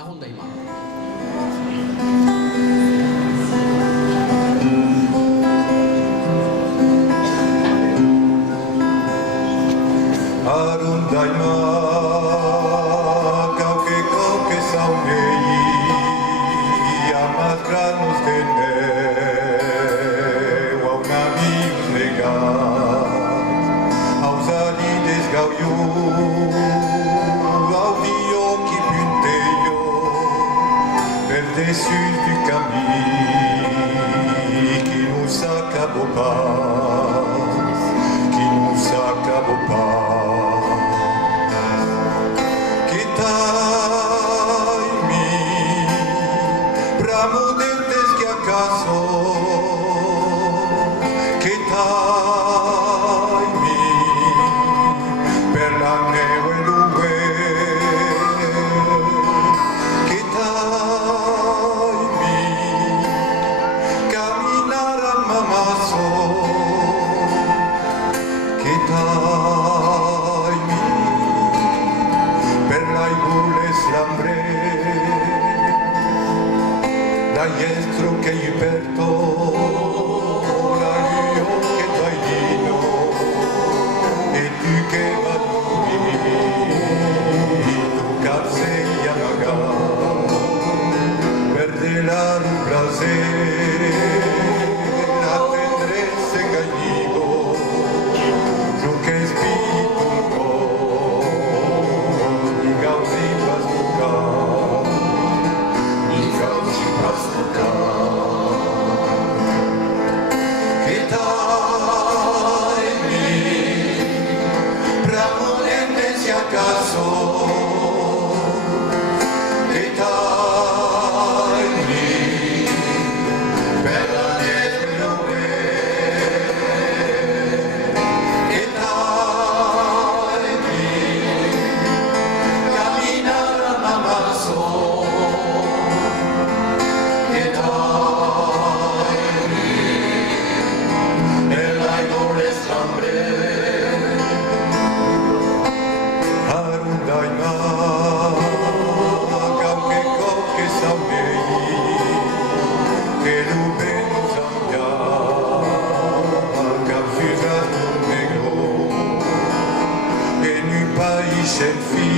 Ahondaima. Arundaima, kauke saunei, amatranos gene, waunamius negat, ausarides gauiu, audio qui punteio, per-dessus du camí, qui nous acabou pas, qui nous acabou pas. Dietro che gli perto la io che dai dino e tu che va tu cazzei a maga perde la rubrase la tendrezza engañigo yo que espíritu ni gauzi pastuca Selfie